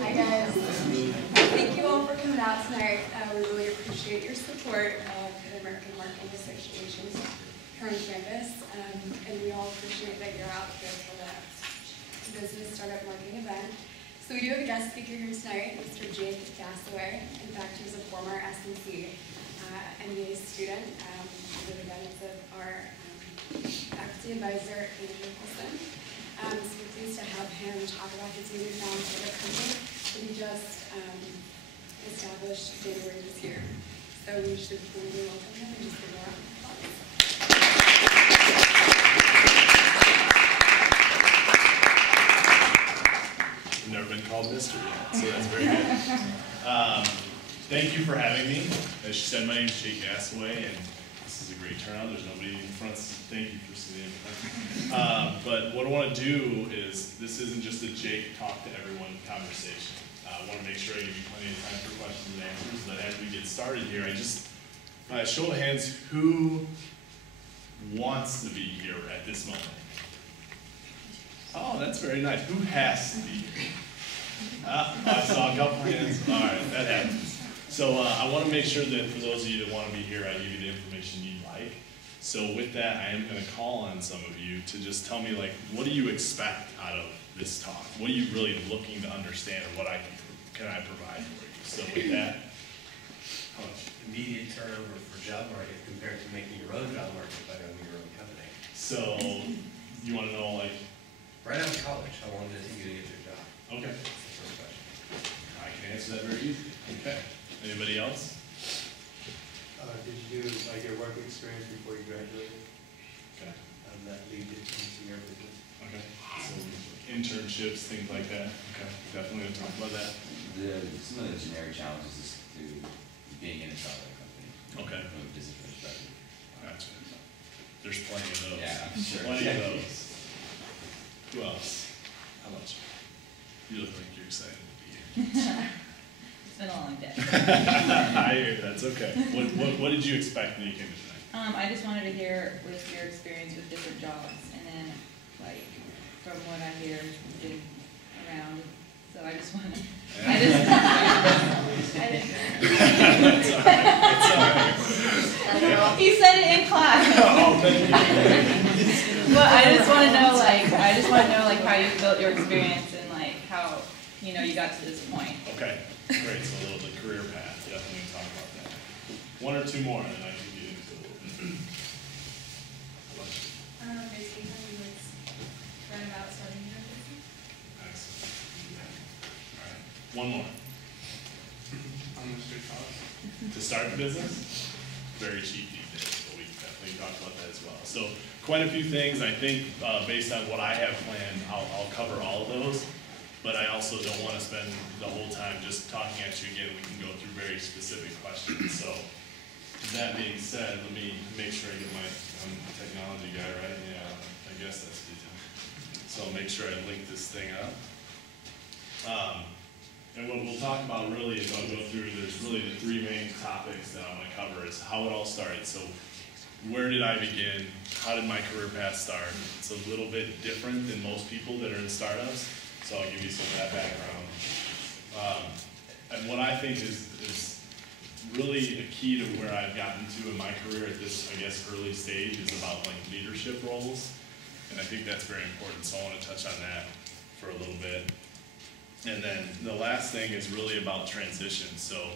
Hi guys. Thank you all for coming out tonight. We really appreciate your support of the American Marketing Association here on campus. And we all appreciate that you're out here for the business startup marketing event. So we do have a guest speaker here tonight, Mr. Gassaway. In fact, he's a former SMC MBA student. He's the guidance of our faculty advisor, Andrew Wilson. So we're pleased to have him talk about his newfound startup company that he just established January this year. So we should formally welcome him and just give a round of applause. I've never been called Mr. yet, so that's very good. Thank you for having me. As she said, my name is Gassaway, and this is a great turnout. There's nobody in front, so thank you for sitting in front. But what I want to do is, this isn't just a Jake talk to everyone conversation. I want to make sure I give you plenty of time for questions and answers, but as we get started here, show of hands, who wants to be here at this moment? Oh, that's very nice. Who has to be here? I saw a couple hands. All right, that happens. So I want to make sure that for those of you that want to be here, I give you the information you like. So with that, I am going to call on some of you to just tell me, like, what do you expect out of this talk? What are you really looking to understand, or what can I provide for you? So with that, how much? Immediate turnover for job market compared to making your own job market by owning your own company. So you want to know, like, right out of college, how long does it take you to get your job? Okay. That's the first question. I can answer that very easily. Okay. Anybody else? Did you do like your work experience before you graduated? Okay. That lead into your business? Okay. So internships, things like that. Okay. Definitely going to talk about that. Some of the generic challenges is to being in a startup company. Okay. From a business perspective. Gotcha. There's plenty of those. Yeah, I'm sure. Plenty of those. Who else? How much? You look like you're excited to be here. It's been a long day. I hear you. That's okay. What did you expect when you came to tonight? I just wanted to hear what's your experience with different jobs, and then, like, from what I hear, you've been around. So I just want to. Yeah. It's all right. He said it in class. Oh, thank you. But I just want to know, like, how you built your experience and like how you got to this point. Okay. Great. So a little bit career path. Definitely talk about that. One or two more, and then I can get into it. Basically, how you learn about starting your business. Excellent. All right. One more. On the street cost? To start the business, very cheap these days, but we can definitely talk about that as well. So quite a few things. I think based on what I have planned, I'll cover all of those. But I also don't want to spend the whole time just talking at you again. We can go through very specific questions. So that being said, let me make sure I get I'm a technology guy, right? Yeah, I guess that's good. So I'll make sure I link this thing up. And what we'll talk about really is I'll go through, there's really the three main topics that I want to cover is how it all started. So where did I begin? How did my career path start? It's a little bit different than most people that are in startups. So I'll give you some of that background. And what I think is really a key to where I've gotten to in my career at this, I guess, early stage is about like leadership roles. And I think that's very important, so I want to touch on that for a little bit. And then the last thing is really about transition. So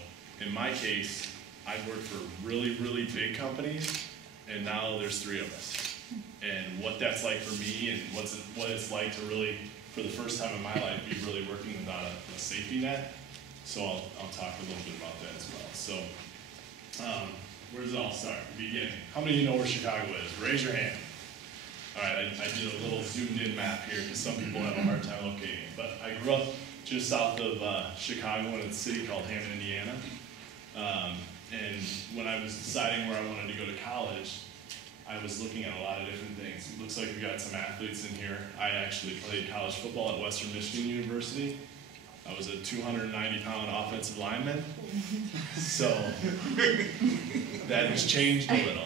in my case, I've worked for really, really big companies, and now there's 3 of us. And what that's like for me and what it's like to really, for the first time in my life, be really working without a safety net. So I'll talk a little bit about that as well. So where does it all start? Beginning. How many of you know where Chicago is? Raise your hand. All right, I did a little zoomed in map here because some people have a hard time locating it. But I grew up just south of Chicago in a city called Hammond, Indiana. And when I was deciding where I wanted to go to college, I was looking at a lot of different things. It looks like we've got some athletes in here. I actually played college football at Western Michigan University. I was a 290-pound offensive lineman. So that has changed a little.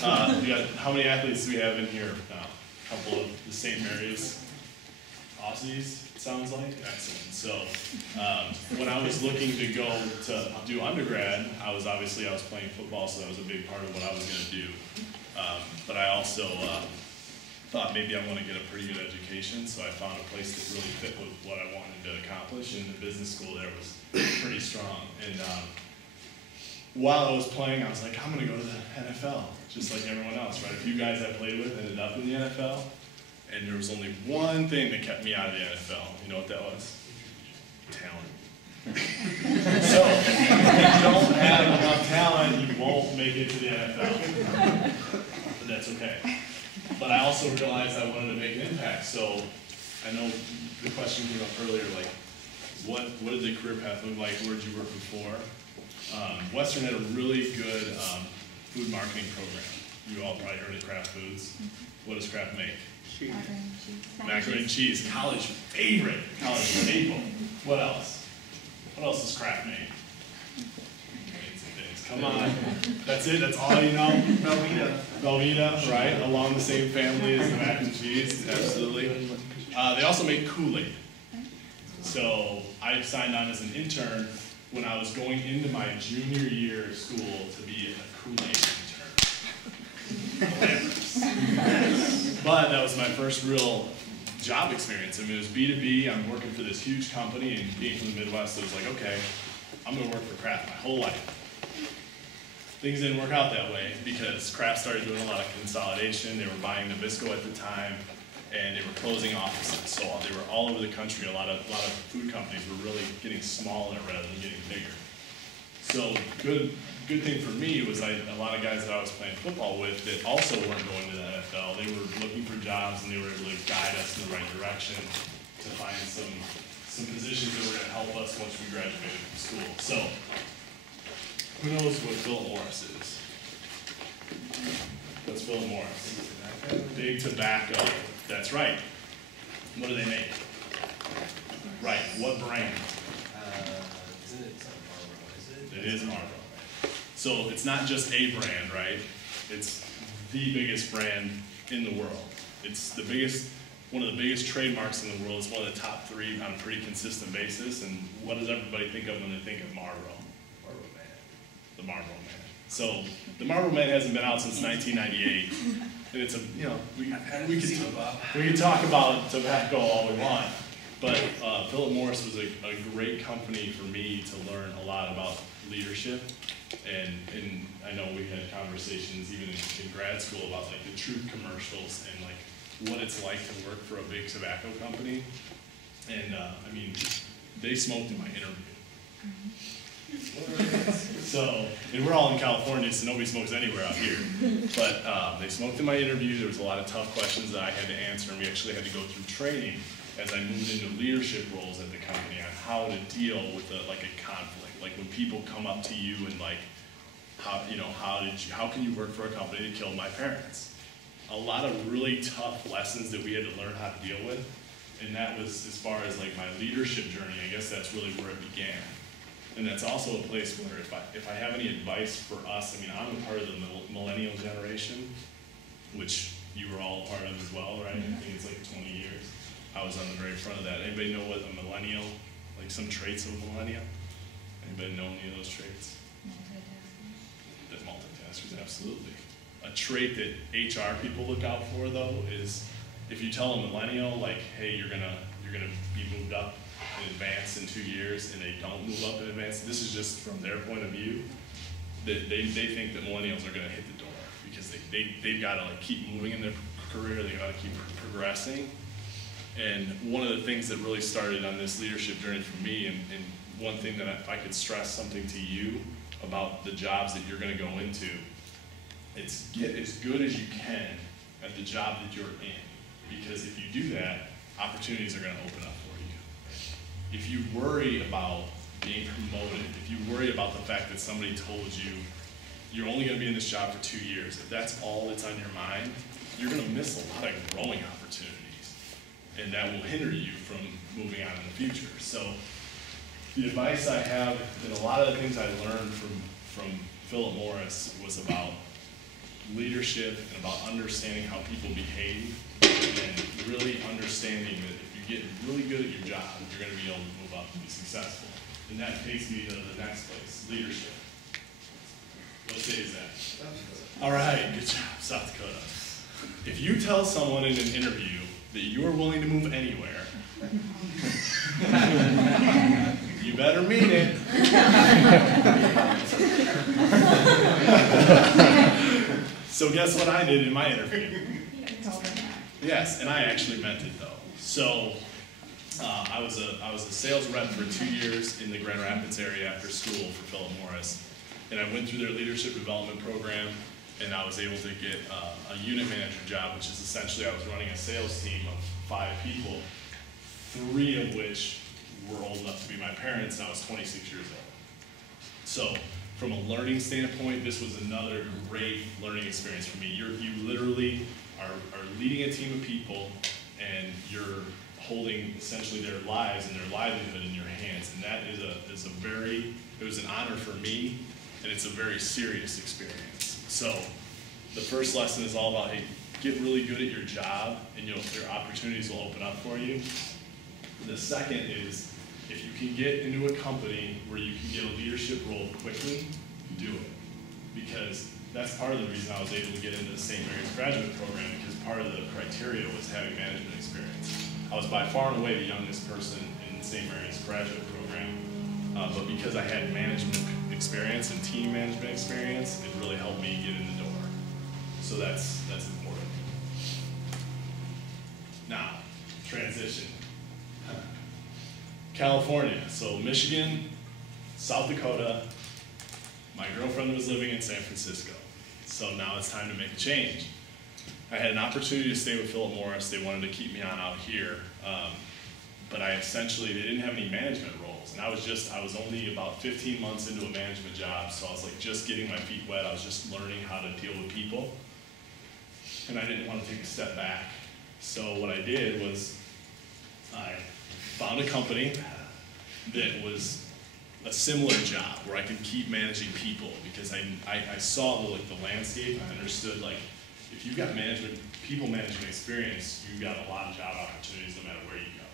How many athletes do we have in here now? A couple of the St. Mary's Aussies. sounds like? Excellent. So when I was looking to go to do undergrad, I was playing football, so that was a big part of what I was going to do. But I also thought maybe I want to get a pretty good education, so I found a place that really fit with what I wanted to accomplish, and the business school there was pretty strong. And while I was playing, I was like, I'm going to go to the NFL, just like everyone else, right? A few guys I played with ended up in the NFL, and there was only one thing that kept me out of the NFL. You know what that was? Talent. So, if you don't have enough talent, you won't make it to the NFL. But that's okay. But I also realized I wanted to make an impact. So, I know the question came up earlier, like, what did the career path look like? Where did you work before? Western had a really good food marketing program. You all probably heard of Kraft Foods. What does Kraft make? Macaroni and cheese. College favorite. College staple. What else? What else does Kraft make? Come on. That's it? That's all you know? Velveeta. Velveeta, right? Along the same family as the mac and cheese. Absolutely. They also make Kool-Aid. So I signed on as an intern when I was going into my junior year of school to be a Kool-Aid intern. But that was my first real job experience. I mean, it was B2B. I'm working for this huge company, and being from the Midwest, it was like, okay, I'm going to work for Kraft my whole life. Things didn't work out that way because Kraft started doing a lot of consolidation. They were buying Nabisco at the time, and they were closing offices. So they were all over the country. A lot of food companies were really getting smaller rather than getting bigger. So good thing for me was a lot of guys that I was playing football with that also weren't going to the NFL. They were looking for jobs, and they were able to guide us in the right direction to find some positions that were going to help us once we graduated from school. So who knows what Philip Morris is? What's Philip Morris? Big tobacco. That's right. What do they make? Right. What brand? Isn't it Marlboro? It is Marlboro. So it's not just a brand, right? It's the biggest brand in the world. It's the biggest, one of the biggest trademarks in the world. It's one of the top 3 on a pretty consistent basis. And what does everybody think of when they think of Marlboro? Marlboro Man. The Marlboro Man. So the Marlboro Man hasn't been out since 1998. And it's a, you know, we could talk about tobacco all we want. But Philip Morris was a great company for me to learn a lot about leadership. And I know we had conversations even in grad school about like the truth commercials and like what it's like to work for a big tobacco company. And I mean, they smoked in my interview. So, and we're all in California, so nobody smokes anywhere out here. But they smoked in my interview. There was a lot of tough questions that I had to answer, and we actually had to go through training as I moved into leadership roles at the company on how to deal with a conflict. Like when people come up to you and like, how can you work for a company that killed my parents? A lot of really tough lessons that we had to learn how to deal with. And that was, as far as like my leadership journey, I guess that's really where it began. And that's also a place where if I have any advice for us, I mean, I'm a part of the millennial generation, which you were all a part of as well, right? I think it's like 20 years. I was on the very front of that. Anybody know what a millennial, like some traits of a millennial? Anybody know any of those traits? Multitaskers. That multitaskers, absolutely. A trait that HR people look out for, though, is if you tell a millennial, like, hey, you're gonna be moved up in advance in 2 years, and they don't move up in advance, this is just from their point of view, that they think that millennials are gonna hit the door because they've gotta like keep moving in their career, they gotta keep progressing. And one of the things that really started on this leadership journey for me, and one thing that if I could stress something to you about the jobs that you're gonna go into, it's get as good as you can at the job that you're in. Because if you do that, opportunities are gonna open up for you. If you worry about being promoted, if you worry about the fact that somebody told you you're only gonna be in this job for 2 years, if that's all that's on your mind, you're gonna miss a lot of growing opportunities. And that will hinder you from moving on in the future. So the advice I have, and a lot of the things I learned from Philip Morris was about leadership and about understanding how people behave and really understanding that if you you get really good at your job, you're going to be able to move up and be successful. And that takes me to the next place, leadership. What state is that? All right, good job, South Dakota. If you tell someone in an interview that you are willing to move anywhere, you better mean it. So guess what I did in my interview? Yes, and I actually meant it though. So I was a sales rep for 2 years in the Grand Rapids area after school for Philip Morris, and I went through their leadership development program, and I was able to get a unit manager job, which is essentially I was running a sales team of 5 people, 3 of which were old enough to be my parents, and I was 26 years old. So from a learning standpoint, this was another great learning experience for me. You literally are leading a team of people, and you're holding essentially their lives and their livelihood in your hands, and that is it was an honor for me, and it's a very serious experience. So the first lesson is all about, hey, get really good at your job, and your opportunities will open up for you. The second is, if you can get into a company where you can get a leadership role quickly, do it. Because that's part of the reason I was able to get into the St. Mary's graduate program, because part of the criteria was having management experience. I was by far and away the youngest person in St. Mary's graduate program, but because I had management experience and team management experience, it really helped me get in the door. So that's important. Now, transition. California, so Michigan, South Dakota. My girlfriend was living in San Francisco, so now it's time to make a change. I had an opportunity to stay with Philip Morris. They wanted to keep me on out here, but they didn't have any management roles, and I was only about 15 months into a management job, so I was like just getting my feet wet. I was just learning how to deal with people, and I didn't want to take a step back. So what I did was I found a company that was a similar job where I could keep managing people, because I saw the landscape. I understood, like, if you've got people management experience, you've got a lot of job opportunities no matter where you go.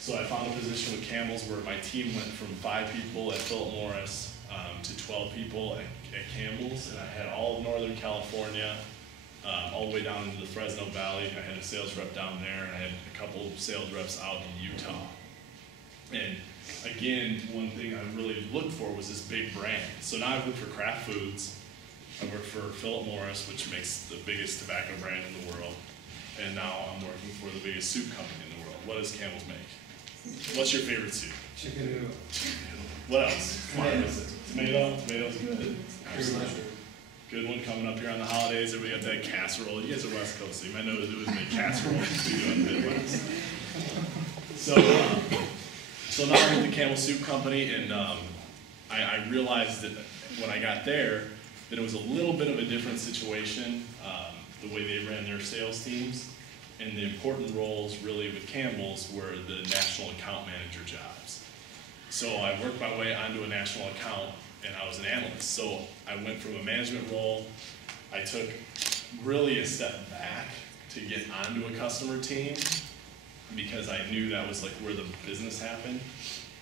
So I found a position with Campbell's where my team went from 5 people at Philip Morris to 12 people at Campbell's, and I had all of Northern California, all the way down into the Fresno Valley. I had a sales rep down there, and I had a couple of sales reps out in Utah. And again, one thing I really looked for was this big brand. So now I've worked for Kraft Foods, I work for Philip Morris, which makes the biggest tobacco brand in the world, and now I'm working for the biggest soup company in the world. What does Campbell's make? What's your favorite soup? Chicken noodle. What else? Come on, tomato. Tomato's good. Mushroom. Good one coming up here on the holidays. Everybody got that casserole. You guys are West Coast, so you might know that it was made casserole. We do in the Midwest. So now I'm with the Campbell Soup Company, and I realized that when I got there, that it was a little bit of a different situation, the way they ran their sales teams, and the important roles really with Campbell's were the national account manager jobs. So I worked my way onto a national account, and I was an analyst. So I went from a management role, I took really a step back to get onto a customer team, because I knew that was like where the business happened.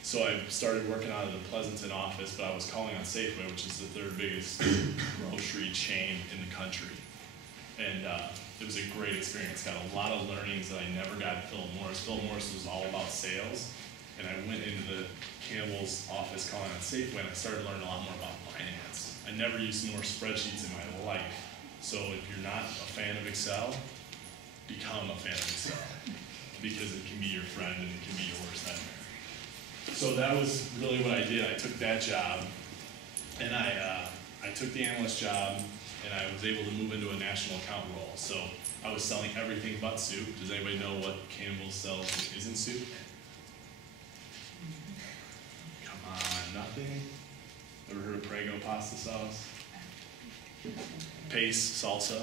So I started working out of the Pleasanton office, but I was calling on Safeway, which is the 3rd biggest grocery chain in the country. And it was a great experience. Got a lot of learnings that I never got at Philip Morris. Philip Morris was all about sales. And I went into the Campbell's office calling on Safeway, and I started learning a lot more about finance. I never used more spreadsheets in my life. So if you're not a fan of Excel, become a fan of Excel, because it can be your friend and it can be your worst nightmare. So that was really what I did. I took that job, and I took the analyst job, and I was able to move into a national account role. So I was selling everything but soup. Does anybody know what Campbell sells that isn't soup? Come on, nothing? Ever heard of Prego pasta sauce? Pace, salsa?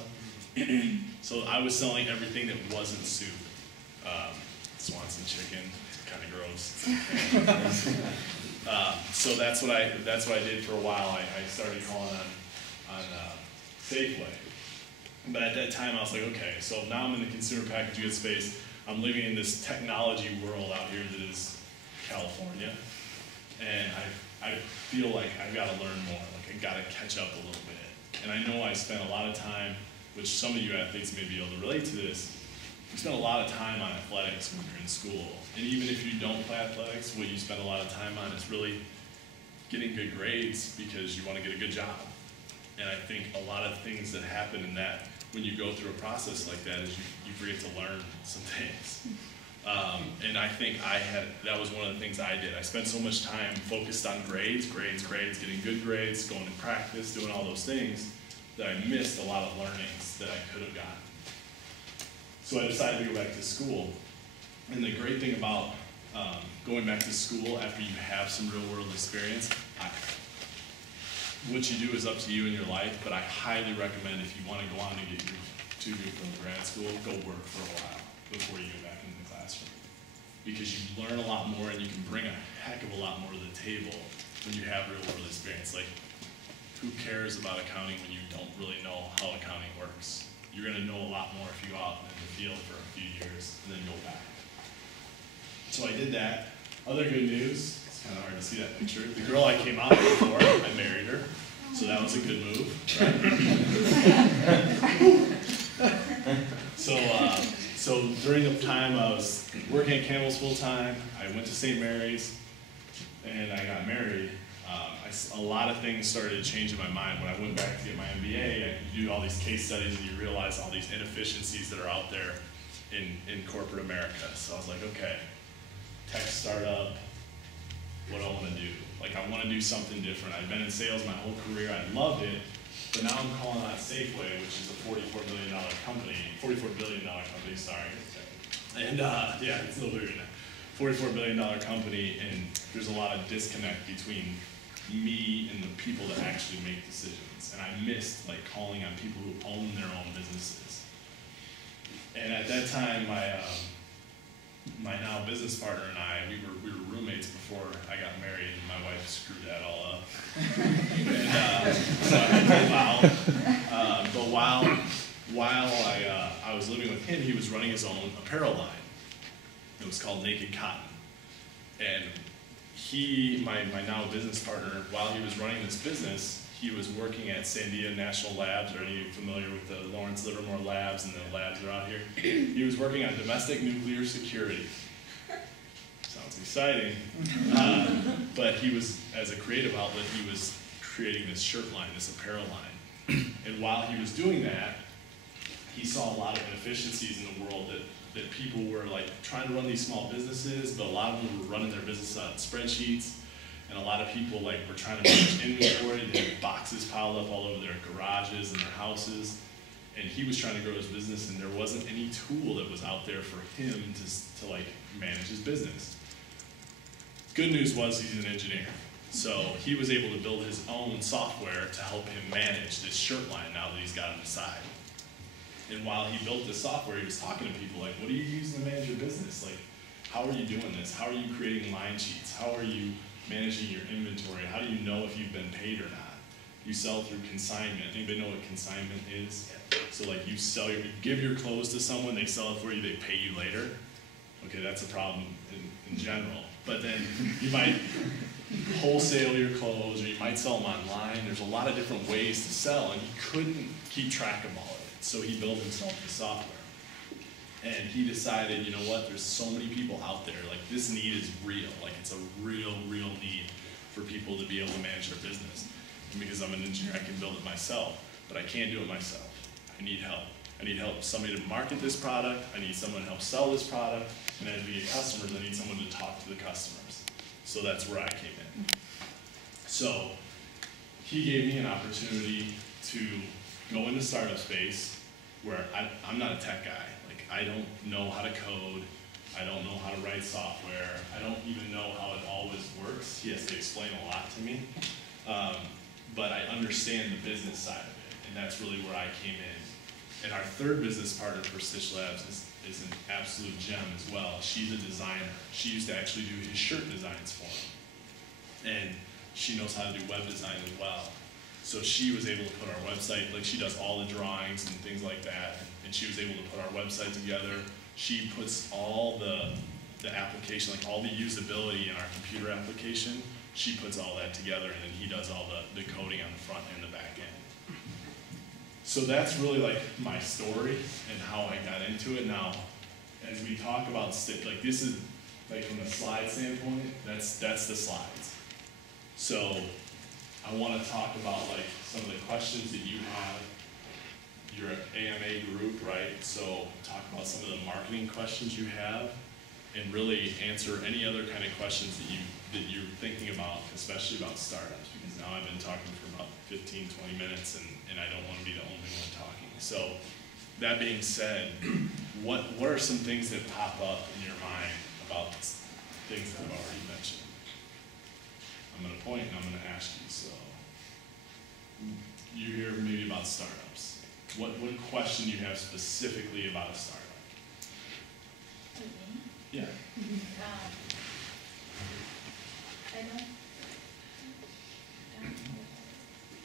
So I was selling everything that wasn't soup. Swanson chicken, kind of gross. So that's what I did for a while. I started calling on Safeway. But at that time I was like, okay, so now I'm in the consumer packaged goods space. I'm living in this technology world out here that is California, and I feel like I've got to learn more, like I got to catch up a little bit. And I know I spent a lot of time, which some of you athletes may be able to relate to this, you spend a lot of time on athletics when you're in school. And even if you don't play athletics, what you spend a lot of time on is really getting good grades because you want to get a good job. And I think a lot of things that happen in that, when you go through a process like that, is you forget to learn some things. And I think that was one of the things I did. I spent so much time focused on grades, getting good grades, going to practice, doing all those things, that I missed a lot of learnings that I could have gotten. So I decided to go back to school. And the great thing about going back to school after you have some real world experience, what you do is up to you in your life, but I highly recommend if you want to go on to get your degree from grad school, go work for a while before you go back into the classroom. Because you learn a lot more and you can bring a heck of a lot more to the table when you have real world experience. Like, who cares about accounting when you don't really know how accounting works? You're going to know a lot more if you go out in the field for a few years and then go back. So I did that. Other good news, it's kind of hard to see that picture. The girl I came out with before, I married her. So that was a good move, right? So during the time I was working at Campbell's full time, I went to St. Mary's and I got married. A lot of things started to change in my mind. When I went back to get my MBA, you do all these case studies and you realize all these inefficiencies that are out there in corporate America. So I was like, okay, tech startup, what do I want to do? Like, I want to do something different. I've been in sales my whole career. I loved it. But now I'm calling out Safeway, which is a $44 billion company, sorry. And yeah, it's a little bigger than that. $44 billion company, and there's a lot of disconnect between me and the people that actually make decisions. And I missed like calling on people who own their own businesses. And at that time, my now business partner and I, we were roommates before I got married, and my wife screwed that all up. And so I had to vow. But while I was living with him, he was running his own apparel line. It was called Naked Cotton. And my now business partner, while he was running this business, he was working at Sandia National Labs. Are any familiar with the Lawrence Livermore Labs and the labs that are out here? He was working on domestic nuclear security. Sounds exciting. But he was, as a creative outlet, he was creating this shirt line, this apparel line. And while he was doing that, he saw a lot of inefficiencies in the world that people were like trying to run these small businesses, but a lot of them were running their business on spreadsheets. And a lot of people like were trying to manage inventory. They had boxes piled up all over their garages and their houses. And he was trying to grow his business, and there wasn't any tool that was out there for him to like manage his business. Good news was he's an engineer. So he was able to build his own software to help him manage this shirt line now that he's got him aside. And while he built this software, he was talking to people like, what are you using to manage your business? Like, how are you doing this? How are you creating line sheets? How are you managing your inventory? How do you know if you've been paid or not? You sell through consignment. Anybody know what consignment is? So like you give your clothes to someone, they sell it for you, they pay you later. Okay, that's a problem in general. But then you might wholesale your clothes, or you might sell them online. There's a lot of different ways to sell, and he couldn't keep track of all of it. So he built himself the software. And he decided, you know what, there's so many people out there, like this need is real. Like it's a real need for people to be able to manage their business. And because I'm an engineer, I can build it myself, but I can't do it myself. I need help. I need help, somebody to market this product. I need someone to help sell this product. And as we get customers, I need someone to talk to the customers. So that's where I came in. So he gave me an opportunity to go into startup space where I'm not a tech guy. Like I don't know how to code. I don't know how to write software. I don't even know how it always works. He has to explain a lot to me. But I understand the business side of it, and that's really where I came in. And our third business partner for Stitch Labs is an absolute gem as well. She's a designer. She used to actually do his shirt designs for him. And she knows how to do web design as well. So she was able to put our website, like she does all the drawings and things like that, and she was able to put our website together, She puts all the application, like all the usability in our computer application, she puts all that together, and then he does all the coding on the front and the back end. So that's really like my story and how I got into it. Now, as we talk about, like this is, like from a slide standpoint, that's the slides. So I want to talk about like some of the questions that you have. You're an AMA group, right? So talk about some of the marketing questions you have, and really answer any other kind of questions that you're thinking about, especially about startups, because now I've been talking for about 15, 20 minutes, and I don't want to be the only one talking. So that being said, what are some things that pop up in your mind about things that I've already mentioned? I'm going to point and I'm going to ask you. So you hear maybe about startups. What question you have specifically about a startup? Yeah.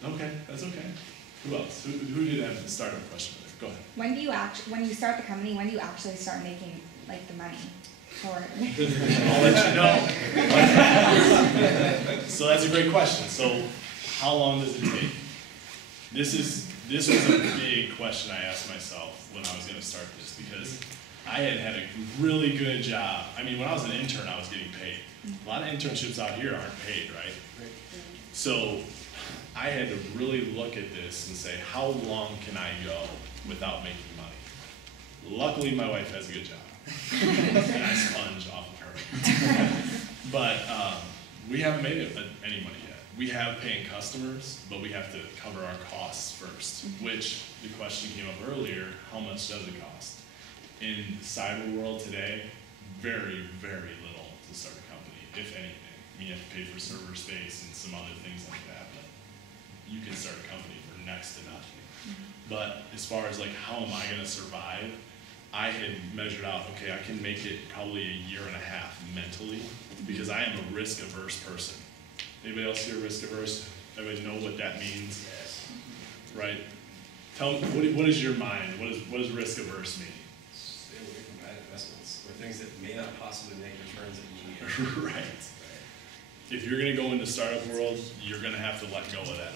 Okay, that's okay. Who else? Who did have the startup question there? Go ahead. When you start the company, when do you actually start making like the money? Or I'll let you know. So that's a great question. So how long does it take? This was a big question I asked myself when I was going to start this, because I had a really good job. I mean, when I was an intern, I was getting paid. A lot of internships out here aren't paid, right? So I had to really look at this and say, how long can I go without making money? Luckily, my wife has a good job, and I sponge off of her. But we haven't made any money yet. We have paying customers, but we have to cover our costs first, which the question came up earlier, how much does it cost? In the cyber world today, very, very little to start a company, if anything. I mean, you have to pay for server space and some other things like that, but you can start a company for next to nothing. But as far as like, how am I gonna survive? I had measured out, okay, I can make it probably a year and a half mentally, because I am a risk-averse person. Anybody else here risk-averse? Everybody know what that means? Right? Tell me, what is your mind? What does risk-averse mean? Stay away from bad investments, or things that may not possibly make returns that you need. Right. If you're gonna go into startup world, you're gonna have to let go of that a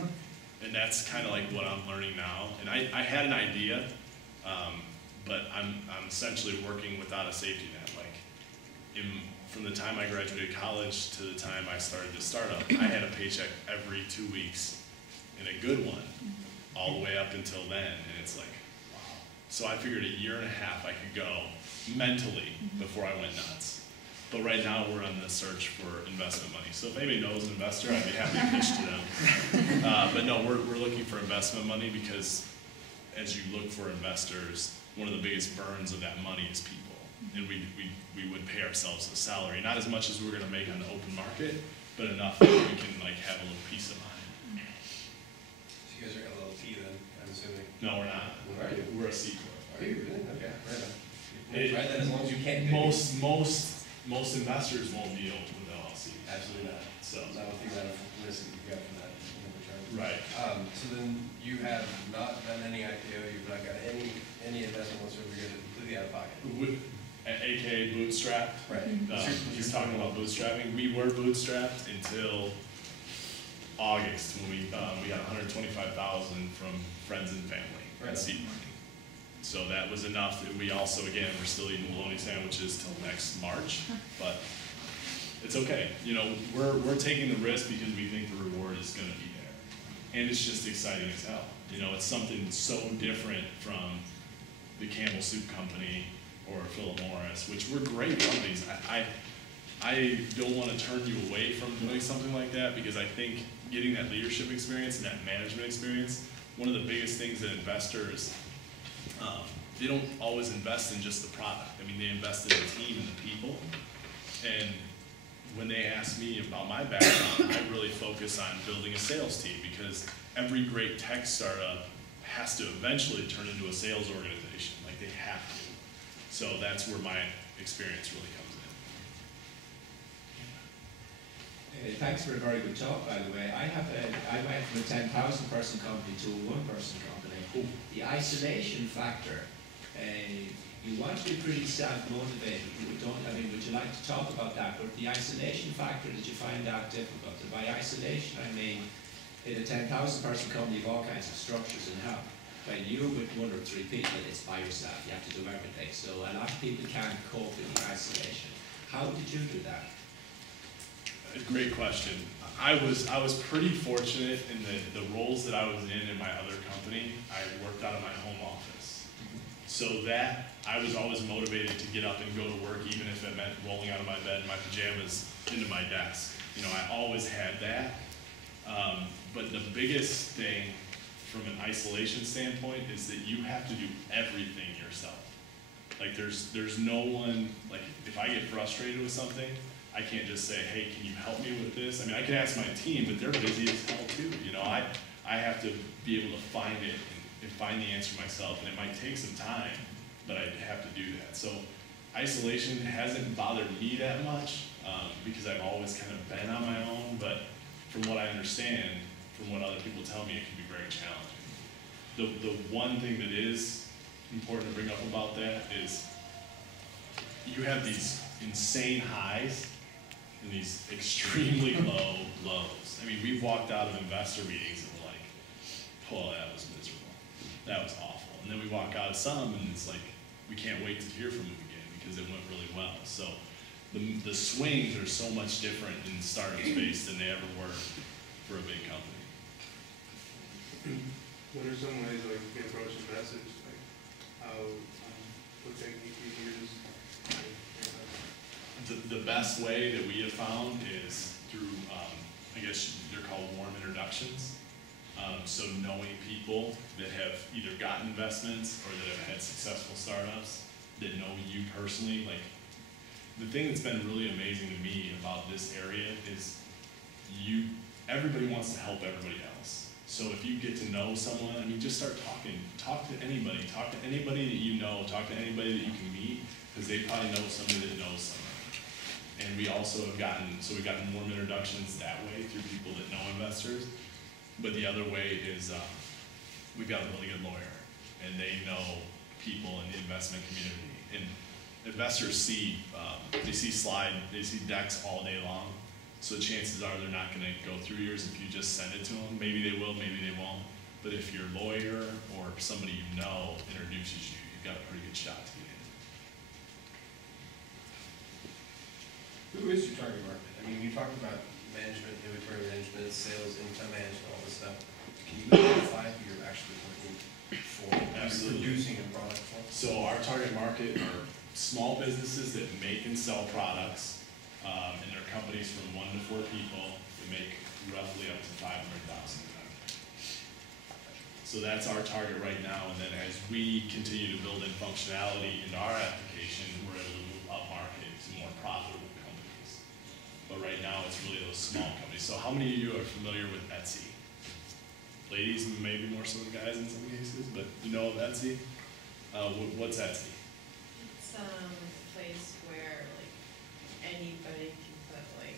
bit. And that's kind of like what I'm learning now. And I had an idea, but I'm essentially working without a safety net. Like, from the time I graduated college to the time I started this startup, I had a paycheck every 2 weeks, and a good one, all the way up until then. And it's like, wow. So I figured a year and a half I could go mentally before I went nuts. But right now we're on the search for investment money. So if anybody knows an investor, I'd be happy to pitch to them. But no, we're looking for investment money, because as you look for investors, one of the biggest burns of that money is people. And we would pay ourselves a salary, not as much as we're going to make on the open market, but enough that we can like have a little peace of mind. So you guys are LLP then, I'm assuming? No, we're not. What are you? We're a C corp. Are you really? Okay, right on. It- Right then, as long as you can't. Most investors won't deal with LLC. Absolutely not. So I don't think that risk that you got from that in return. right. So then you have not done any IPO, you've not got any investment whatsoever, you guys are completely out of pocket. AKA bootstrap. Right. He's talking about bootstrapping. We were bootstrapped until August, when we got $125,000 from friends and family and seed money. So that was enough. We also, again, we're still eating bologna sandwiches till next March, but it's okay. You know, we're taking the risk because we think the reward is going to be there, and it's just exciting as hell. You know, it's something so different from the Campbell Soup Company or Philip Morris, which were great companies. I don't want to turn you away from doing something like that, because I think getting that leadership experience and that management experience, one of the biggest things that investors, they don't always invest in just the product. I mean, they invest in the team and the people. And when they ask me about my background, I really focus on building a sales team, because every great tech startup has to eventually turn into a sales organization. Like, they have to. So that's where my experience really comes in. Hey, thanks for a very good talk, by the way. I went from a 10,000 person company to a 1 person company. The isolation factor You want to be pretty self-motivated, but would you like to talk about that? But the isolation factor, did you find that difficult? And by isolation, I mean, in a 10,000 person company, you have all kinds of structures and help. When you're with 1 or 3 people, it's by yourself, you have to do everything. So a lot of people can't cope with the isolation. How did you do that? Great question. I was pretty fortunate in the roles that I was in my other company. I worked out of my home office. So that I was always motivated to get up and go to work, even if it meant rolling out of my bed in my pajamas into my desk. You know, I always had that. But the biggest thing from an isolation standpoint is that you have to do everything yourself. Like there's no one, like if I get frustrated with something, I can't just say, hey, can you help me with this? I mean, I can ask my team, but they're busy as hell too. You know, I have to be able to find it and find the answer myself, and it might take some time, but I have to do that. So isolation hasn't bothered me that much because I've always kind of been on my own, but from what I understand, from what other people tell me, it can be very challenging. The one thing that is important to bring up about that is you have these insane highs and these extremely low lows. I mean, we've walked out of investor meetings and we're like, oh, that was miserable. That was awful. And then we walk out of some and it's like, we can't wait to hear from them again because it went really well. So the swings are so much different in the startup space than they ever were for a big company. What are some ways like you can approach investors? Like how, what technique you use? The best way that we have found is through, I guess they're called warm introductions. So knowing people that have either gotten investments or that have had successful startups that know you personally. Like the thing that's been really amazing to me about this area is everybody wants to help everybody else. So if you get to know someone, I mean, just start talking. Talk to anybody that you know, talk to anybody that you can meet, because they probably know somebody that knows somebody. And we also have gotten warm introductions that way through people that know investors. But the other way is we've got a really good lawyer, and they know people in the investment community. And investors see decks all day long. So chances are they're not going to go through yours if you just send it to them. Maybe they will, maybe they won't. But if your lawyer or somebody you know introduces you, you've got a pretty good shot to get in. Who is your target market? I mean, you talked about management, inventory management, sales, income management, all this stuff. Can you identify who you're actually working for? Absolutely. Producing a product for? So our target market are small businesses that make and sell products, and they're companies from 1 to 4 people that make roughly up to $500,000 in revenue. So that's our target right now, and then as we continue to build in functionality into our application, we're able to move up market to more profitable companies. But right now, it's really those small companies. So how many of you are familiar with Etsy? Ladies, maybe more so than guys in some cases, but you know of Etsy? What's Etsy? It's a place where like anybody can put like,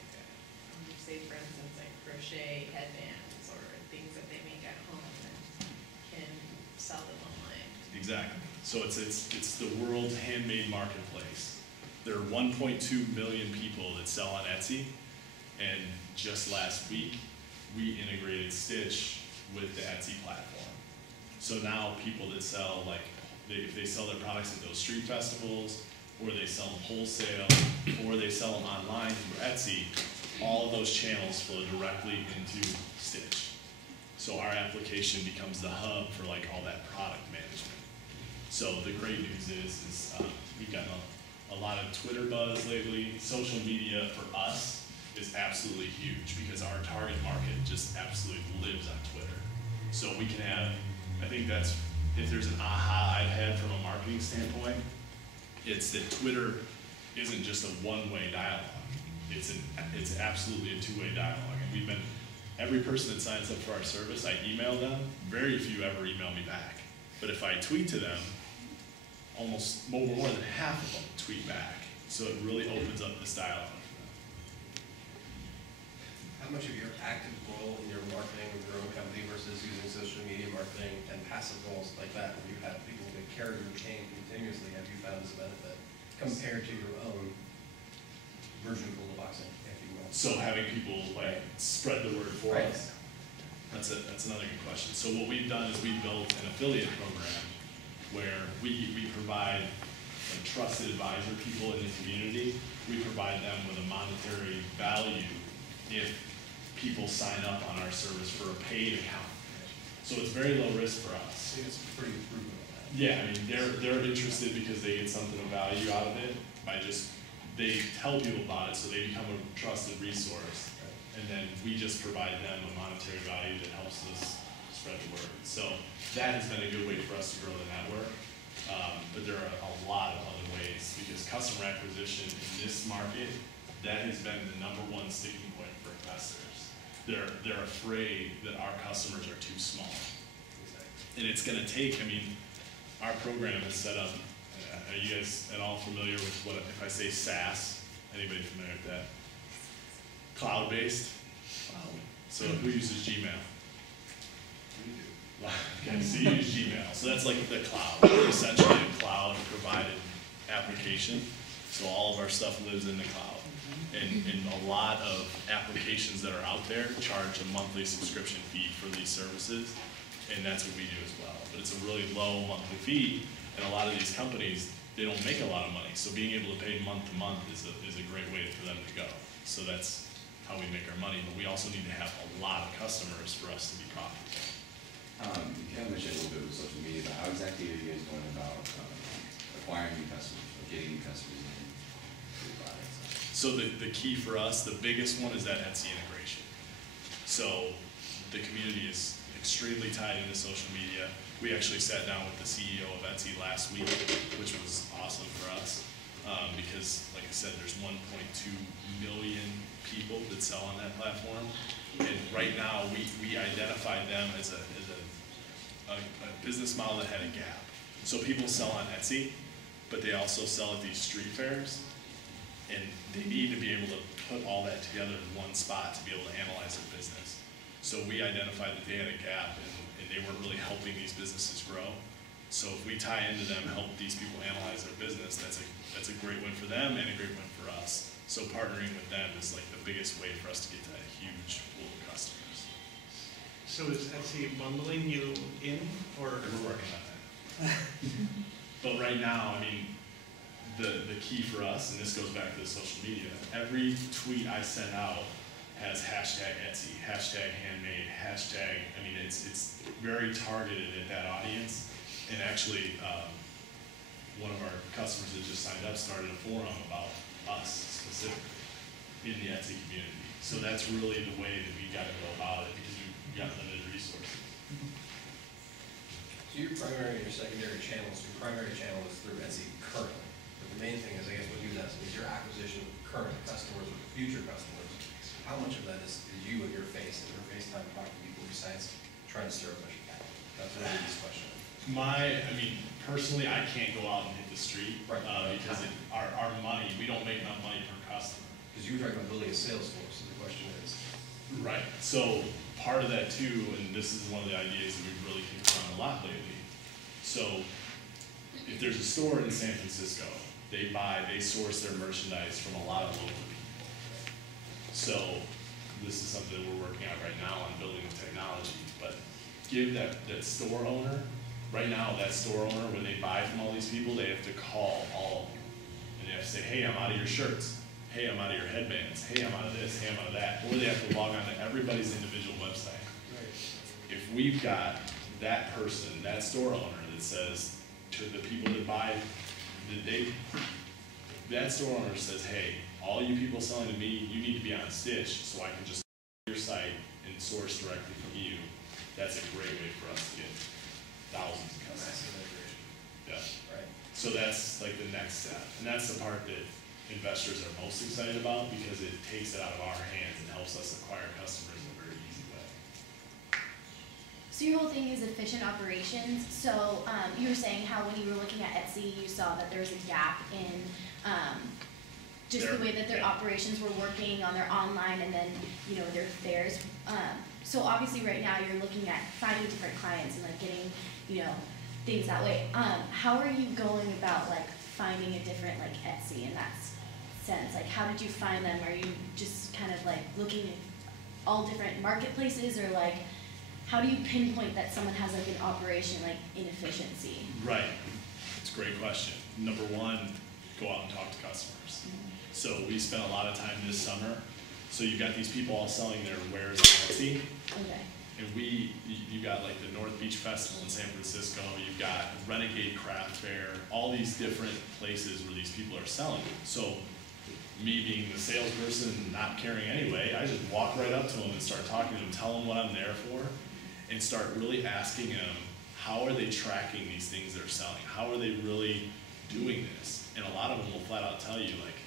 say for instance, like crochet headbands or things that they make at home and can sell them online. Exactly. So it's the world's handmade marketplace. There are 1.2 million people that sell on Etsy, and just last week we integrated Stitch with the Etsy platform. So now people that sell, like, if they sell their products at those street festivals, or they sell them wholesale, or they sell them online through Etsy, all of those channels flow directly into Stitch. So our application becomes the hub for like all that product management. So the great news is we've gotten a lot of Twitter buzz lately. Social media for us is absolutely huge because our target market just absolutely lives on Twitter. So we can have, I think that's, if there's an aha I've had from a marketing standpoint, it's that Twitter isn't just a one-way dialogue. It's absolutely a two-way dialogue. And every person that signs up for our service, I email them. Very few ever email me back. But if I tweet to them, almost more than half of them tweet back. So it really opens up this dialogue for them. How much of your active role in your marketing of your own company versus using social media marketing and passive roles like that, where you have people that carry your chain continuously have you found as a benefit compared to your own version of the boxing, if you will? So having people like spread the word for Right. us. That's another good question. So what we've done is we've built an affiliate program where we provide like, trusted advisor people in the community. We provide them with a monetary value if people sign up on our service for a paid account. So it's very low risk for us. See, it's pretty proven on that. Yeah, I mean, they're interested because they get something of value out of it by they tell people about it, so they become a trusted resource. And then we just provide them a monetary value that helps us spread the word. So that has been a good way for us to grow the network. But there are a lot of other ways because customer acquisition in this market, that has been the #1 sticking point for investors. They're afraid that our customers are too small. And it's gonna take, I mean, our program is set up, are you guys at all familiar with what, if I say SaaS, anybody familiar with that? Cloud-based? So who uses Gmail? Okay, so you use Gmail. So that's like the cloud. We're essentially a cloud provided application. So all of our stuff lives in the cloud. And a lot of applications that are out there charge a monthly subscription fee for these services. And that's what we do as well. But it's a really low monthly fee. And a lot of these companies, they don't make a lot of money. So being able to pay month to month is a great way for them to go. So that's how we make our money. But we also need to have a lot of customers for us to be profitable. You kind of mentioned a little bit with social media, but how exactly are you guys going about acquiring new customers or getting new customers in to the products? So the key for us, the biggest one is that Etsy integration. So the community is extremely tied into social media. We actually sat down with the CEO of Etsy last week, which was awesome for us because, like I said, there's 1.2 million people that sell on that platform. And right now, we identified them as a business model that had a gap. So people sell on Etsy, but they also sell at these street fairs, and they need to be able to put all that together in one spot to be able to analyze their business. So we identified that they had a gap, and they weren't really helping these businesses grow. So if we tie into them, help these people analyze their business, that's a great win for them and a great win for us. So partnering with them is like the biggest way for us to get to that huge pool of customers. So is Etsy bundling you in, or? We're working on that. But right now, I mean, the key for us, and this goes back to the social media, every tweet I send out has hashtag Etsy, hashtag handmade, hashtag, I mean, it's very targeted at that audience. And actually, one of our customers that just signed up started a forum about us specifically in the Etsy community. So that's really the way that we got to go about it because we've got limited resources. So your primary and your secondary channels, your primary channel is through Etsy currently. But the main thing is, I guess what you asked, is your acquisition of current customers or future customers. How much of that is you and your face and your FaceTime talking to people besides trying to stir up a capital? That's really this question. I mean, personally, I can't go out and hit the street because our money, we don't make enough money per customer. Because you were talking about building a sales force, so the question is. Right. So part of that too, and this is one of the ideas that we've really kicked around a lot lately. So if there's a store in San Francisco, they source their merchandise from a lot of local people. So this is something that we're working on right now on building the technology, but give that store owner, right now that store owner, when they buy from all these people, they have to call all of them. And they have to say, hey, I'm out of your shirts. Hey, I'm out of your headbands. Hey, I'm out of this. Hey, I'm out of that. Or they have to log on to everybody's individual website. If we've got that person, that store owner that says to the people that buy, that store owner says, hey, all you people selling to me, you need to be on Stitch so I can just go to your site and source directly from you. That's a great way for us to get thousands of customers. Yeah. Right. So that's like the next step. And that's the part that investors are most excited about because it takes it out of our hands and helps us acquire customers in a very easy way. So your whole thing is efficient operations. So you were saying how when you were looking at Etsy, you saw that there was a gap in just the way that their operations were working on their online and then, you know, their fairs. So obviously right now you're looking at finding different clients and like getting, you know, things that way. How are you going about like finding a different like Etsy in that sense? Like how did you find them? Are you just kind of like looking at all different marketplaces, or like how do you pinpoint that someone has like an operation like inefficiency? Right, it's a great question. Number one, go out and talk to customers. So we spent a lot of time this summer. So you've got these people all selling their wares on Etsy. Okay. And you got like the North Beach Festival in San Francisco, you've got Renegade Craft Fair, all these different places where these people are selling. So me being the salesperson, not caring anyway, I just walk right up to them and start talking to them, tell them what I'm there for, and start really asking them, how are they tracking these things they're selling? How are they really doing this? And a lot of them will flat out tell you like,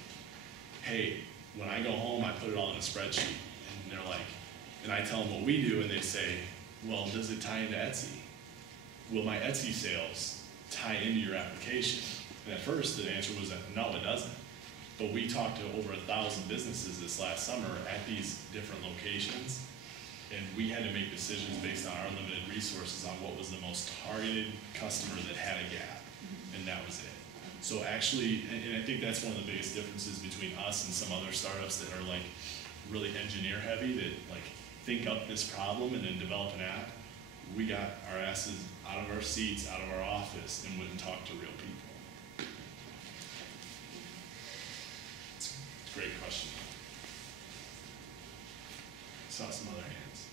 hey, when I go home, I put it all in a spreadsheet. And they're like, and I tell them what we do, and they say, well, does it tie into Etsy? Will my Etsy sales tie into your application? And at first, the answer was that no, it doesn't. But we talked to over 1,000 businesses this last summer at these different locations, and we had to make decisions based on our limited resources on what was the most targeted customer that had a gap, and that was it. So actually, and I think that's one of the biggest differences between us and some other startups that are like really engineer heavy, that like think up this problem and then develop an app. We got our asses out of our seats, out of our office, and went and talked to real people. It's a great question. Saw some other hands.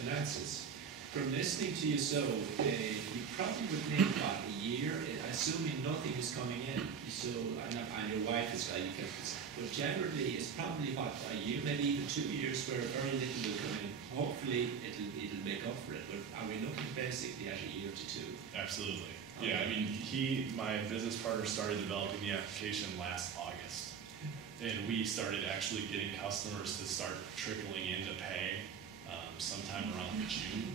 And that's it. From listening to you, so you probably would need about a year, assuming nothing is coming in. So, and your wife is like, but generally it's probably about a year, maybe even 2 years, where very little will come in. Hopefully it'll make up for it. But are we looking basically at a year to two? Absolutely. Yeah, I mean, my business partner started developing the application last August. And we started actually getting customers to start trickling in to pay sometime around June.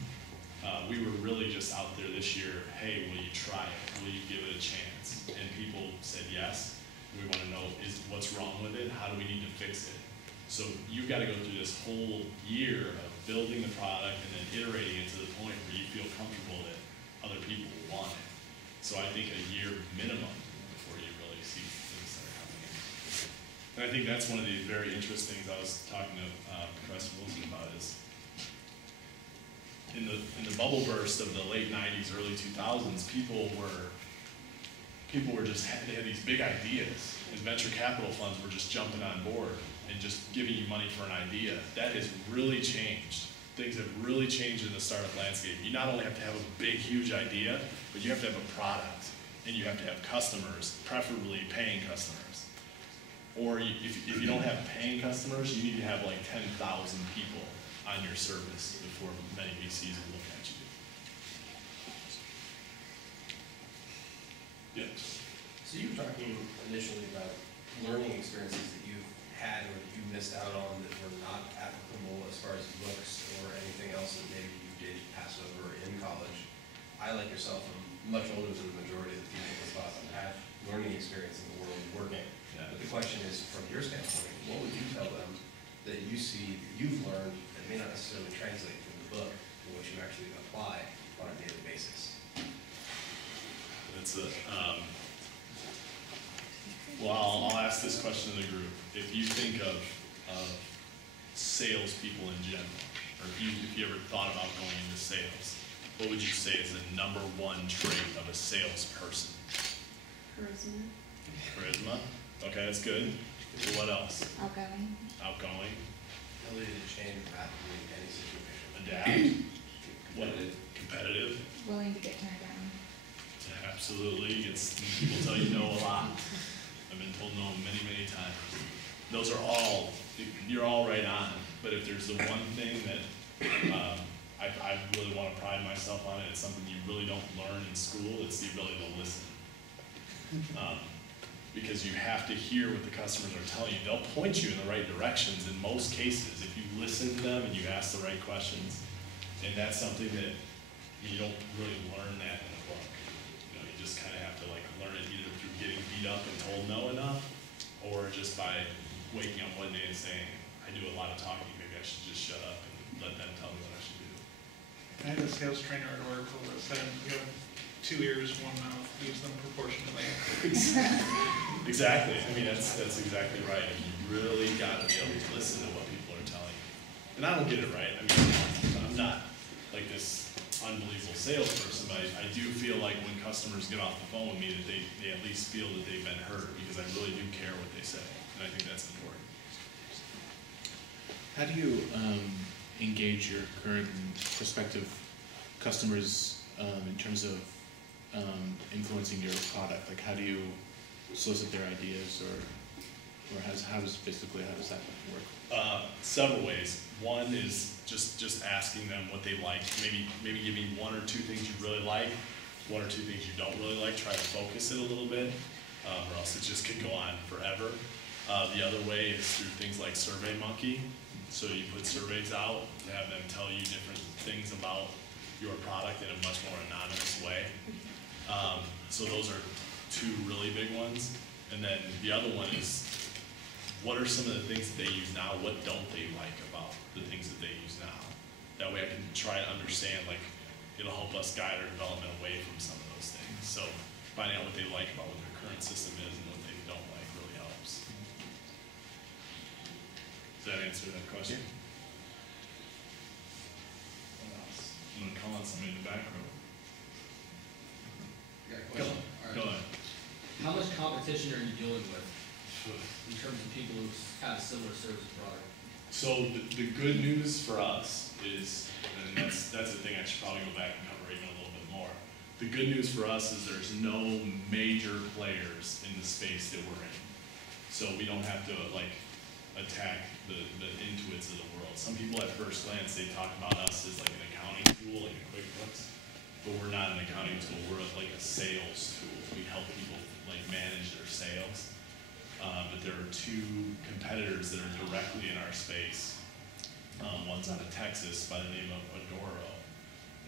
We were really just out there this year, hey, will you try it? Will you give it a chance? And people said yes. We want to know what's wrong with it, how do we need to fix it? So you've got to go through this whole year of building the product and then iterating it to the point where you feel comfortable that other people will want it. So I think a year minimum before you really see things that are coming in. And I think that's one of the very interesting things I was talking to Professor Wilson about is in the bubble burst of the late 90s, early 2000s, people were just, they had these big ideas, and venture capital funds were just jumping on board and just giving you money for an idea. That has really changed. Things have really changed in the startup landscape. You not only have to have a big, huge idea, but you have to have a product, and you have to have customers, preferably paying customers. Or if you don't have paying customers, you need to have like 10,000 people on your service before many VCs will look at you. Yeah. So you were talking initially about learning experiences that you've had or that you missed out on that were not applicable as far as books or anything else that maybe you did pass over in college. I, like yourself, am much older than the majority of the people in this class and have learning experience in the world of working. Yeah. But the question is, from your standpoint, what would you tell them that you see that you've learned that may not necessarily translate from the book to what you actually apply on a daily basis? That's it. Well, I'll ask this question to the group. If you think of salespeople in general, or if you ever thought about going into sales, what would you say is the #1 trait of a salesperson? Charisma. Charisma? Okay, that's good. What else? Outgoing. Outgoing. Ability to change rapidly in any situation. Adapt. What? Competitive. Willing to get turned down. Absolutely. People tell you no a lot. I've been told no many, many times. Those are all, you're all right on. But if there's the one thing that I really want to pride myself on, and it's something you really don't learn in school, it's the ability to listen. Because you have to hear what the customers are telling you. They'll point you in the right directions in most cases if you listen to them and you ask the right questions. And that's something that you don't really learn that in a book. You know, you just kind of have to like learn it either through getting beat up and told no enough, or just by waking up one day and saying, I do a lot of talking, maybe I should just shut up and let them tell me what I should do. I had a sales trainer at Oracle that said, you have 2 ears, 1 mouth, use them proportionately. Exactly. I mean, that's exactly right. And you really got to be able to listen to what people are telling you. And I don't get it right. I mean, I'm not like this unbelievable salesperson, but I do feel like when customers get off the phone with me that they at least feel that they've been heard, because I really do care what they say. And I think that's important. How do you engage your current and prospective customers in terms of influencing your product? Like, how do you solicit their ideas, or how does that work? Several ways. One is just asking them what they like. Maybe give me 1 or 2 things you really like, 1 or 2 things you don't really like. Try to focus it a little bit, or else it just could go on forever. The other way is through things like SurveyMonkey. So you put surveys out to have them tell you different things about your product in a much more anonymous way. So those are 2 really big ones. And then the other one is, what are some of the things that they use now? What don't they like about the things that they use now? That way I can try to understand, like, it'll help us guide our development away from some of those things. So finding out what they like about what their current system is and what they don't like really helps. Does that answer that question? What else? I'm gonna call on somebody in the back row. I got a question. All right. Go ahead. How much competition are you dealing with in terms of people who have a similar service product? So the good news for us is, and that's the thing I should probably go back and cover even a little bit more. The good news for us is there's no major players in the space that we're in. So we don't have to like attack the Intuits of the world. Some people at first glance, they talk about us as like an accounting tool, like a QuickBooks, but we're not an accounting tool, we're like a sales tool. We help people like manage their sales. But there are 2 competitors that are directly in our space. One's out of Texas by the name of Adoro,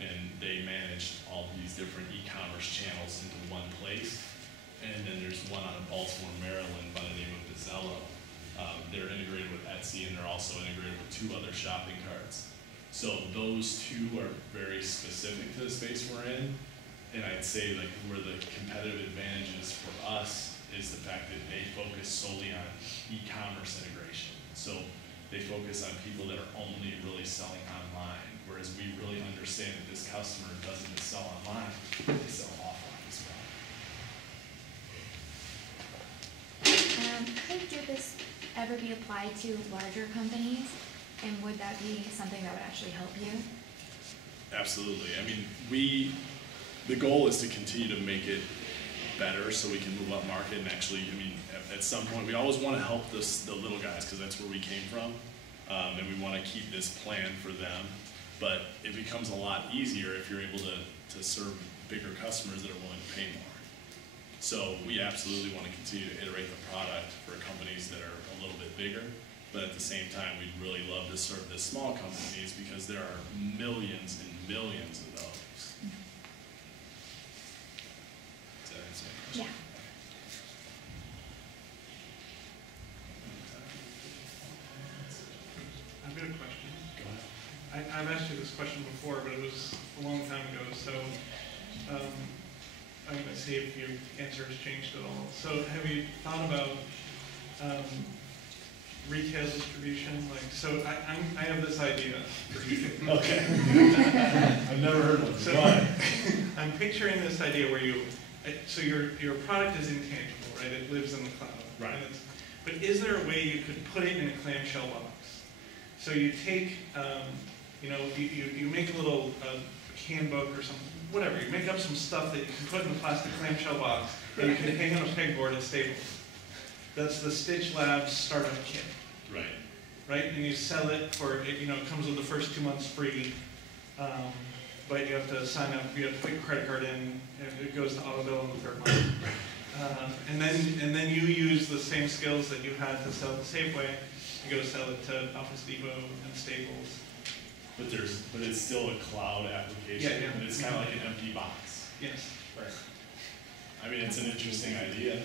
and they manage all these different e-commerce channels into one place. And then there's one out of Baltimore, Maryland by the name of Gassaway. They're integrated with Etsy, and they're also integrated with 2 other shopping carts. So those 2 are very specific to the space we're in, and I'd say like where the competitive advantage is for us is the fact that they focus solely on e-commerce integration. So they focus on people that are only really selling online, whereas we really understand that this customer doesn't just sell online, they sell offline as well. Could this ever be applied to larger companies, and would that be something that would actually help you? Absolutely. I mean, the goal is to continue to make it better so we can move up market, and actually, I mean, at some point, we always want to help the little guys because that's where we came from, and we want to keep this plan for them, but it becomes a lot easier if you're able to serve bigger customers that are willing to pay more. So we absolutely want to continue to iterate the product for companies that are a little bit bigger, but at the same time, we'd really love to serve the small companies because there are millions and millions of those. Yeah. I've got a question. Go ahead. I've asked you this question before, but it was a long time ago, so I'm going to see if your answer has changed at all. So have you thought about retail distribution? Like, so I have this idea. Okay. I've never heard one. So I'm picturing this idea where so your product is intangible, right? It lives in the cloud. Right. But is there a way you could put it in a clamshell box? So you take, you make a little handbook or something, whatever. You make up some stuff that you can put in a plastic clamshell box that you can hang on a pegboard at Staples. That's the Stitch Labs startup kit. Right. Right, and you sell it for, it comes with the first 2 months free. But you have to sign up, you have to put your credit card in, and it goes to AutoBill in the 3rd month. And then you use the same skills that you had to sell to Safeway, you go sell it to Office Depot and Staples. But it's still a cloud application, Yeah. and it's kind of like an empty box. Yes. Right. I mean, it's an interesting idea.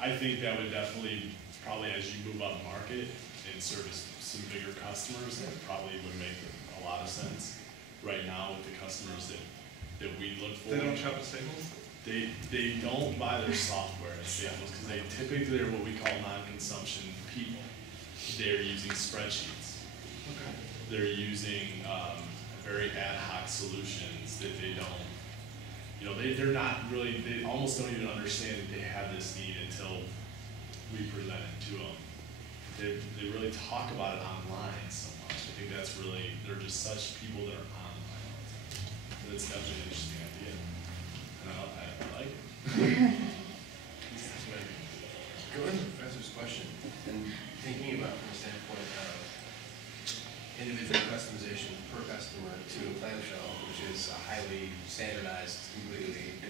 I think that would definitely, probably as you move up market and service some bigger customers, that probably would make a lot of sense. Right now, with the customers that that we look for. They don't shop at Staples? They don't buy their software at Staples because they typically are what we call non-consumption people. They're using spreadsheets. Okay. They're using very ad hoc solutions that they don't, you know, they're not really, they almost don't even understand that they have this need until we present it to them. They really talk about it online so much. I think that's really, they're just such people that are online all the time. That's definitely an interesting idea. And I like it. Going to the professor's question, and thinking about from the standpoint of individual customization per customer to a clamshell, which is a highly standardized, completely,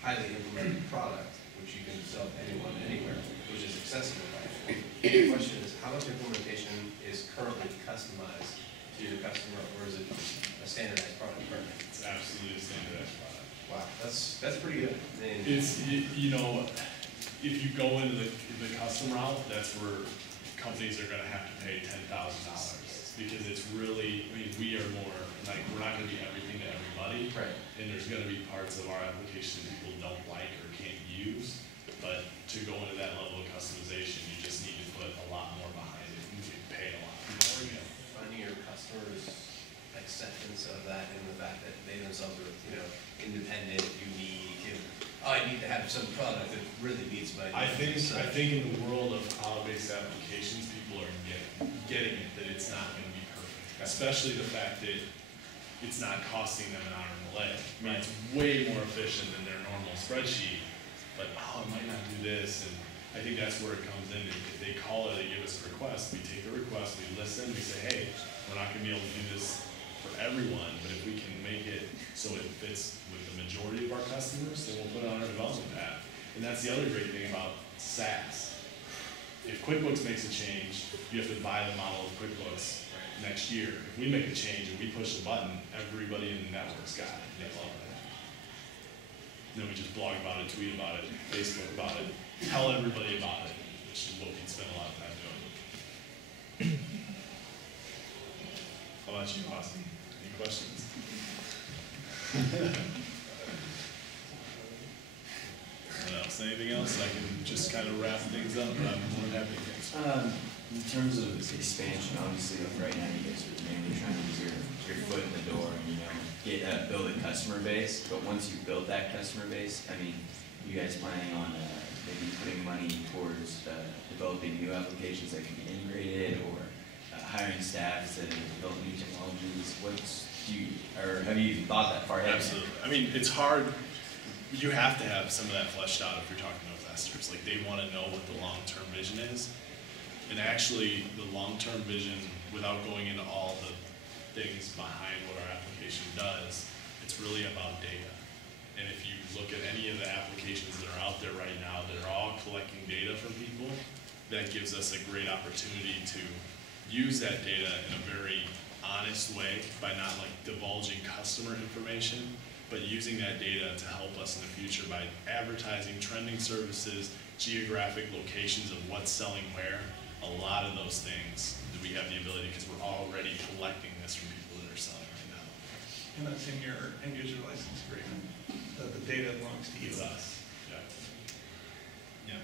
highly implemented product, which you can sell to anyone, anywhere, which is accessible by anyone. The question is, how much implementation is currently customized to your customer, or is it a standardized product currently? It's absolutely a standardized product. Wow, that's pretty good. I mean, It's, you know, if you go into the custom route, that's where companies are gonna have to pay $10,000 because it's really, I mean, we are more, like, we're not gonna be everything to everybody. Right. And there's gonna be parts of our application that people don't like or can't use, but to go into that level of customization, you just need to put a lot more behind it and you pay a lot more. Finding your customers' acceptance of that and the fact that they themselves are, you know, independent, unique, and I need to have some product that really meets my needs. I think in the world of cloud-based applications, people are getting it that it's not going to be perfect, especially the fact that it's not costing them an arm and a leg. I mean, it's way more efficient than their normal spreadsheet, but it might not do this, and I think that's where it comes in. If they call it, they give us a request, we take the request, we listen, we say, hey, we're not going to be able to do this for everyone, but if we can make it so it fits with the majority of our customers, then we'll put it on our development path. And that's the other great thing about SaaS. If QuickBooks makes a change, you have to buy the model of QuickBooks next year. If we make a change and we push the button, everybody in the network's got it. They love it. And then we just blog about it, tweet about it, Facebook about it, tell everybody about it, which is what we spend a lot of time doing. How about you, Austin? Any questions? What else? Anything else? I can just kind of wrap things up, but I'm more than happy to answer. In terms of expansion, obviously, like right now you guys are mainly trying to get your foot in the door and, you know, build a customer base. But once you build that customer base, I mean, you guys planning on maybe putting money towards developing new applications that can be integrated, or hiring staff to develop new technologies? Or have you even thought that far ahead? Absolutely. I mean, it's hard. You have to have some of that fleshed out if you're talking to investors. Like, they want to know what the long-term vision is. And actually, the long-term vision, without going into all the things behind what our application does, it's really about data. And if you look at any of the applications that are out there right now that are all collecting data from people, that gives us a great opportunity to use that data in a very honest way by not like divulging customer information, but using that data to help us in the future by advertising, trending services, geographic locations of what's selling where. A lot of those things that we have the ability, because we're already collecting this from people that are selling right now. And that's in your end user license agreement, that the data belongs to you. It's us. Yeah.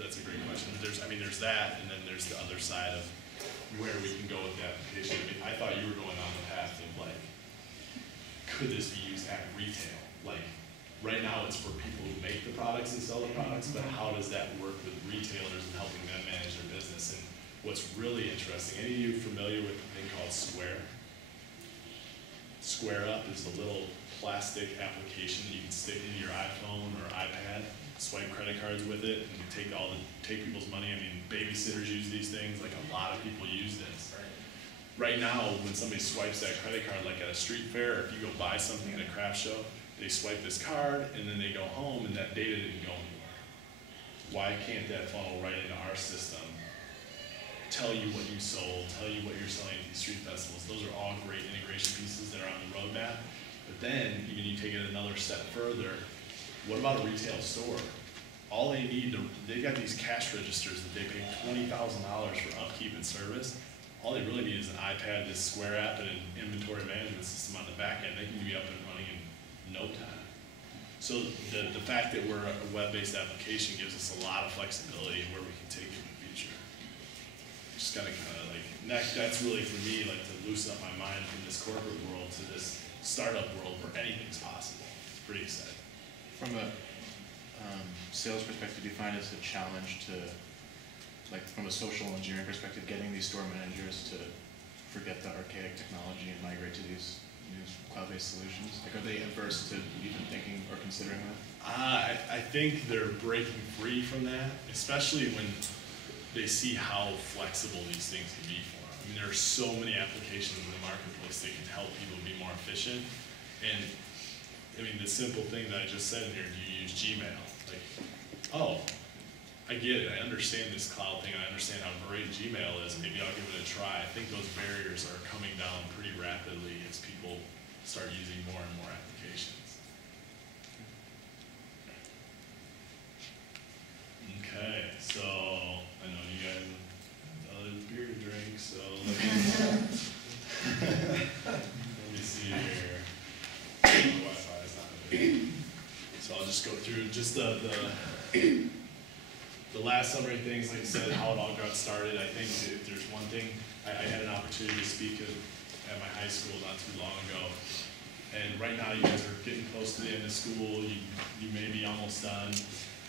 That's a great question. There's that, and then there's the other side of where we can go with the application. I mean, I thought you were going on the path of like, could this be used at retail? Like, right now it's for people who make the products and sell the products, but how does that work with retailers and helping them manage their business? And what's really interesting, any of you familiar with a thing called Square? Square Up is a little plastic application that you can stick into your iPhone or iPad, swipe credit cards with it, and take people's money. I mean, babysitters use these things. Like, a lot of people use this. Right now, when somebody swipes that credit card, like at a street fair, or if you go buy something at a craft show, they swipe this card, and then they go home, and that data didn't go anywhere. Why can't that funnel right into our system, tell you what you sold, tell you what you're selling at these street festivals? Those are all great integration pieces that are on the roadmap. But then, even you take it another step further, what about a retail store? All they need, they've got these cash registers that they pay $20,000 for upkeep and service. all they really need is an iPad, this Square app, and an inventory management system on the back end. They can be up and running in no time. So the fact that we're a web-based application gives us a lot of flexibility in where we can take it in the future. Just gotta kind of like, that's really for me, like to loosen up my mind from this corporate world to this startup world where anything's possible. It's pretty exciting. From a sales perspective, do you find it's a challenge to, like from a social engineering perspective, getting these store managers to forget the archaic technology and migrate to these new cloud-based solutions? Like, are they averse to even thinking or considering that? I think they're breaking free from that, especially when they see how flexible these things can be for them. I mean, there are so many applications in the marketplace that can help people be more efficient. And I mean, the simple thing that I just said in here, do you use Gmail? Like, oh, I get it, I understand this cloud thing, I understand how great Gmail is, maybe I'll give it a try. I think those barriers are coming down pretty rapidly as people start using more and more applications. Okay, so I know you guys have other beer to drink, so let me see here. My Wi-Fi is not available. So I'll just go through just the last summary things, like I said, how it all got started. I think if there's one thing, I had an opportunity to speak at my high school not too long ago. And right now you guys are getting close to the end of school, you may be almost done,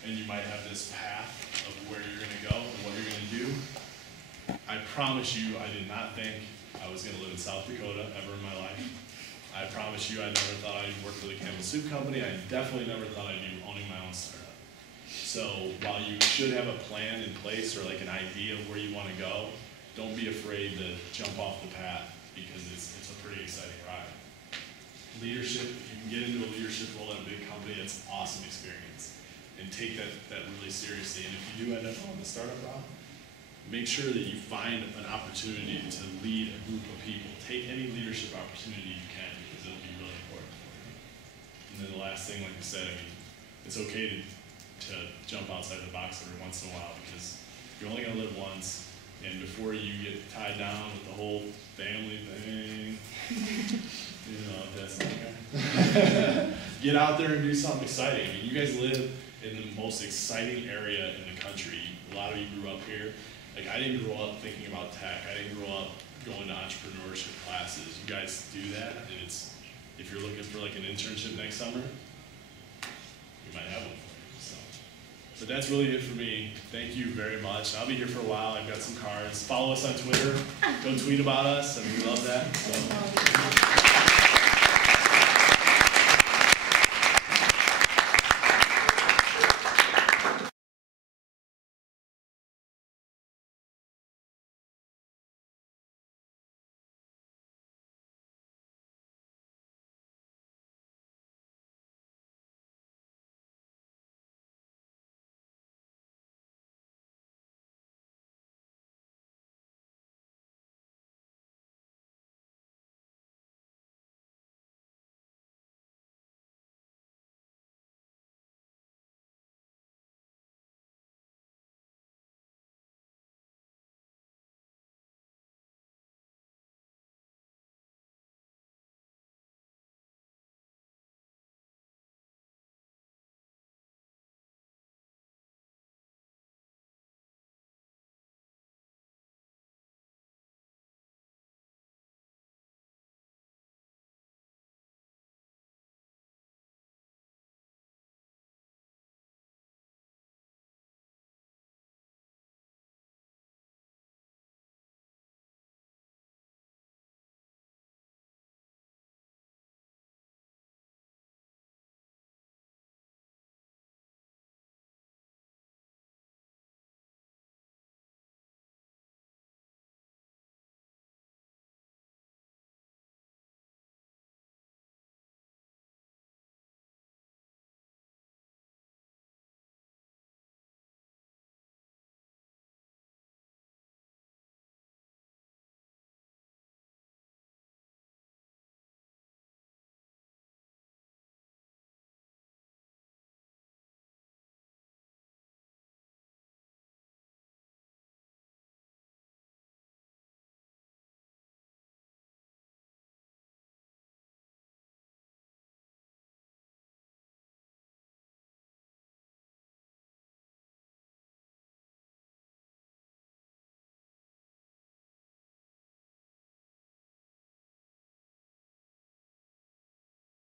and you might have this path of where you're gonna go and what you're gonna do. I promise you, I did not think I was gonna live in South Dakota ever in my life. I promise you, I never thought I'd work for the Campbell Soup Company. I definitely never thought I'd be owning my own startup. So while you should have a plan in place or like an idea of where you want to go, don't be afraid to jump off the path because it's a pretty exciting ride. Leadership, if you can get into a leadership role at a big company, it's an awesome experience. And take that really seriously. And if you do end up on the startup route, make sure that you find an opportunity to lead a group of people. Take any leadership opportunity you can because it'll be really important for you. And then the last thing, like I said, I mean, it's okay to jump outside the box every once in a while because you're only gonna live once, and before you get tied down with the whole family thing, you know, if that's not okay. Get out there and do something exciting. I mean, you guys live in the most exciting area in the country. A lot of you grew up here. Like, I didn't grow up thinking about tech. I didn't grow up going to entrepreneurship classes. You guys do that, and it's, if you're looking for like an internship next summer, you might have one for you. So, but that's really it for me. Thank you very much. I'll be here for a while. I've got some cards. Follow us on Twitter. Go tweet about us, and we love that. So.